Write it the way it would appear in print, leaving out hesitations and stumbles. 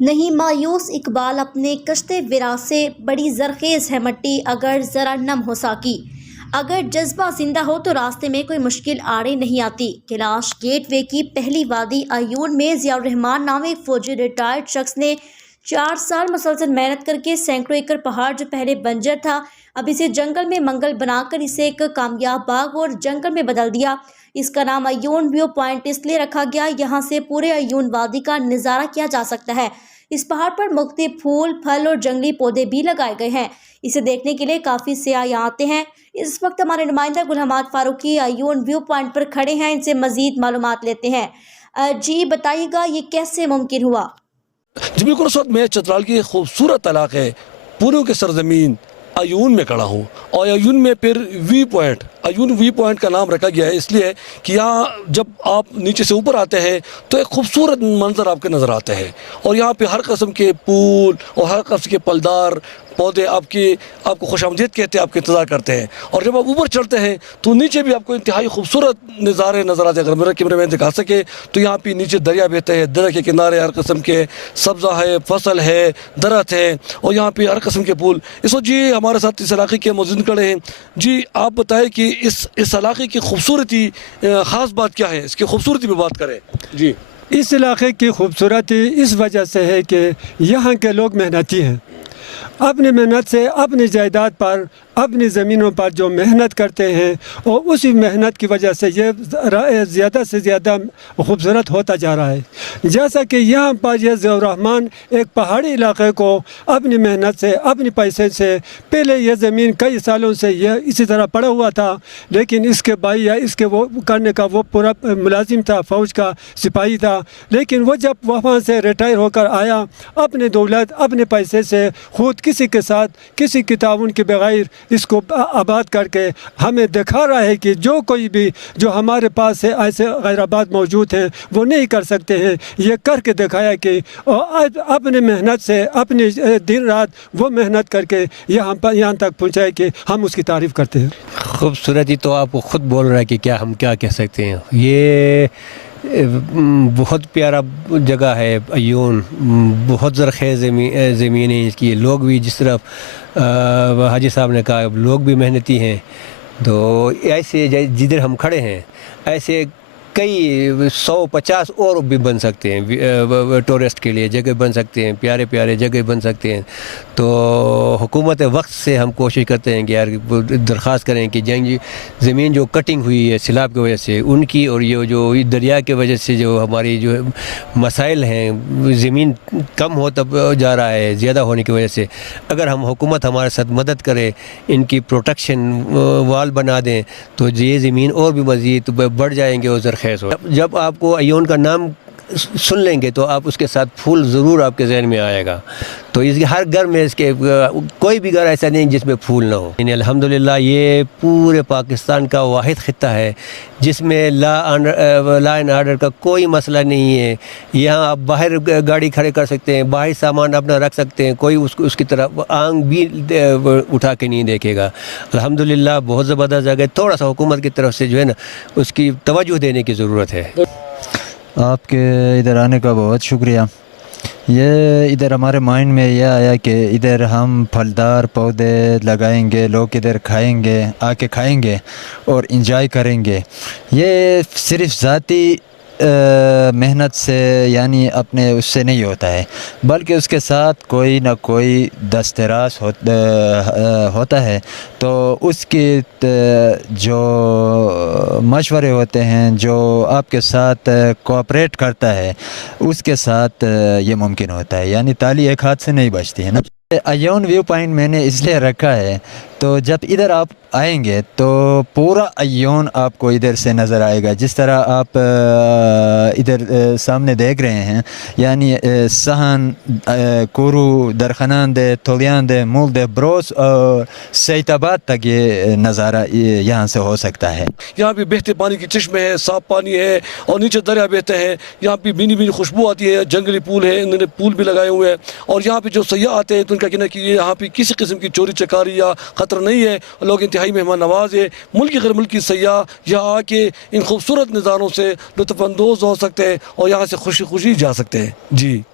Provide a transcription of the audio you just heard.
نہیں مایوس اقبال اپنے کشتے ورا سے، بڑی زرخیز ہے مٹی اگر ذرا نم ہو ساکی، اگر جذبہ زندہ ہو تو راستے میں کوئی مشکل آڑے نہیں آتی۔ کیلاش گیٹ وے کی پہلی وادی عیون میں ضیاء الرحمان نامی ایک فوجی ریٹائرڈ شخص نے 4 سال مسلسل محنت کر کے سینکڑوں ایکڑ پہاڑ جو پہلے بنجر تھا اب اسے جنگل میں منگل بنا کر اسے ایک کامیاب باغ اور جنگل میں بدل دیا۔ اس کا نام عیون ویو پوائنٹ اس لیے رکھا گیا، یہاں سے پورے عیون وادی کا نظارہ کیا جا سکتا ہے۔ اس پہاڑ پر مختلف پھول، پھل اور جنگلی پودے بھی لگائے گئے ہیں۔ اسے دیکھنے کے لیے کافی سیاح یہاں آتے ہیں۔ اس وقت ہمارے نمائندہ گل حماد فاروقی عیون ویو پوائنٹ پر کھڑے ہیں، ان سے مزید معلومات لیتے ہیں۔ جی بتائیے گا یہ کیسے ممکن ہوا؟ جی بالکل، اس وقت میں چترال کی خوبصورت علاقے پوروں کے سرزمین عیون میں کھڑا ہوں، اور عیون میں پھر عیون وی پوائنٹ کا نام رکھا گیا ہے اس لیے کہ یہاں جب آپ نیچے سے اوپر آتے ہیں تو ایک خوبصورت منظر آپ کے نظر آتے ہیں، اور یہاں پہ ہر قسم کے پھول اور ہر قسم کے پھلدار پودے آپ کو خوش آمدید کہتے ہیں، آپ کے انتظار کرتے ہیں۔ اور جب آپ اوپر چڑھتے ہیں تو نیچے بھی آپ کو انتہائی خوبصورت نظارے نظر آتے ہیں۔ اگر میرا کیمرہ مین دکھا سکے تو یہاں پہ نیچے دریا بہتے ہیں، دریا کے کنارے ہر قسم کے سبزہ ہے، فصل ہے، درخت ہے، اور یہاں پہ ہر قسم کے پھول۔ اس وقت جی ہمارے ساتھ اس علاقے کے موجود کھڑے ہیں۔ جی آپ بتائیں کہ اس علاقے کی خوبصورتی خاص بات کیا ہے؟ اس کی خوبصورتی پہ بات کریں۔ جی اس علاقے کی خوبصورتی اس وجہ سے ہے کہ یہاں کے لوگ محنتی ہیں، اپنی محنت سے اپنی جائیداد پر، اپنی زمینوں پر جو محنت کرتے ہیں، اور اسی محنت کی وجہ سے یہ زیادہ سے زیادہ خوبصورت ہوتا جا رہا ہے۔ جیسا کہ یہاں پر یہ ضیاء الرحمان ایک پہاڑی علاقے کو اپنی محنت سے، اپنی پیسے سے، پہلے یہ زمین کئی سالوں سے یہ اسی طرح پڑا ہوا تھا، لیکن اس کے بھائی یا اس کے وہ کرنے کا وہ پورا ملازم تھا، فوج کا سپاہی تھا، لیکن وہ جب وہاں سے ریٹائر ہو کر آیا، اپنے دولت اپنے پیسے سے خود کسی کے ساتھ کسی کی تعاون کے بغیر اس کو آباد کر کے ہمیں دکھا رہا ہے کہ جو کوئی بھی جو ہمارے پاس ہے ایسے غیر آباد موجود ہیں وہ نہیں کر سکتے ہیں۔ یہ کر کے دکھایا کہ اپنے محنت سے اپنی دن رات وہ محنت کر کے یہاں تک پہنچائے کہ ہم اس کی تعریف کرتے ہیں۔ خوبصورتی تو آپ خود بول رہا ہے کہ ہم کیا کہہ سکتے ہیں۔ یہ بہت پیارا جگہ ہے عیون، بہت زرخیز زمین ہے اس کی، لوگ بھی جس طرح حاجی صاحب نے کہا لوگ بھی محنتی ہیں، تو ایسے جدھر ہم کھڑے ہیں ایسے کئی 150 اور بھی بن سکتے ہیں، ٹورسٹ کے لیے جگہ بن سکتے ہیں، پیارے پیارے جگہ بن سکتے ہیں۔ تو حکومت وقت سے ہم کوشش کرتے ہیں کہ یار درخواست کریں کہ زمین جو کٹنگ ہوئی ہے سیلاب کی وجہ سے ان کی، اور یہ جو دریا کی وجہ سے جو ہماری جو مسائل ہیں، زمین کم ہوتا جا رہا ہے زیادہ ہونے کی وجہ سے، اگر ہم حکومت ہمارے ساتھ مدد کرے، ان کی پروٹیکشن وال بنا دیں تو یہ زمین اور بھی مزید بڑھ جائیں گے اور زرخیز ہو۔ جب آپ کو عیون کا نام سن لیں گے تو آپ اس کے ساتھ پھول ضرور آپ کے ذہن میں آئے گا۔ تو اس کے ہر گھر میں اس کے کوئی بھی گھر ایسا نہیں جس میں پھول نہ ہو۔ یعنی الحمدللہ یہ پورے پاکستان کا واحد خطہ ہے جس میں لا اینڈ آرڈر کا کوئی مسئلہ نہیں ہے۔ یہاں آپ باہر گاڑی کھڑے کر سکتے ہیں، باہر سامان اپنا رکھ سکتے ہیں، کوئی اس کی طرف آنکھ بھی اٹھا کے نہیں دیکھے گا۔ الحمدللہ بہت زبردست جگہ ہے، تھوڑا سا حکومت کی طرف سے جو ہے نا اس کی توجہ دینے کی ضرورت ہے۔ آپ کے ادھر آنے کا بہت شکریہ۔ یہ ادھر ہمارے مائنڈ میں یہ آیا کہ ادھر ہم پھلدار پودے لگائیں گے، لوگ ادھر کھائیں گے، آ کے کھائیں گے اور انجوائے کریں گے۔ یہ صرف ذاتی محنت سے یعنی اپنے اس سے نہیں ہوتا ہے، بلکہ اس کے ساتھ کوئی نہ کوئی دستراز ہوتا ہے، تو اس کی جو مشورے ہوتے ہیں، جو آپ کے ساتھ کوآپریٹ کرتا ہے، اس کے ساتھ یہ ممکن ہوتا ہے۔ یعنی تالی ایک ہاتھ سے نہیں بجتی ہے نا۔ عیون ویو پوائنٹ میں نے اس لیے رکھا ہے تو جب ادھر آپ آئیں گے تو پورا عیون آپ کو ادھر سے نظر آئے گا، جس طرح آپ ادھر سامنے دیکھ رہے ہیں، یعنی سہن، کورو، درخنان دے، تولیان دے، مول دے، بروس اور سعید آباد تک یہ نظارہ یہاں سے ہو سکتا ہے۔ یہاں پہ بہتے پانی کی چشمے ہیں، صاف پانی ہے، اور نیچے دریا بہتے ہیں۔ یہاں پہ بینی بینی خوشبو آتی ہے، جنگلی پھول ہے، انہوں نے پھول بھی لگائے ہوئے ہیں، اور یہاں پہ جو سیاح آتے ہیں تو ان کا کہنا ہے کہ یہاں پہ کسی قسم کی چوری چکاری یا خطر نہیں ہے، لوگ انتہائی مہمان نواز ہے۔ ملکی غیر ملکی سیاح یہاں آ کے ان خوبصورت نظاروں سے لطف اندوز ہو سکتے ہیں اور یہاں سے خوشی خوشی جا سکتے ہیں۔ جی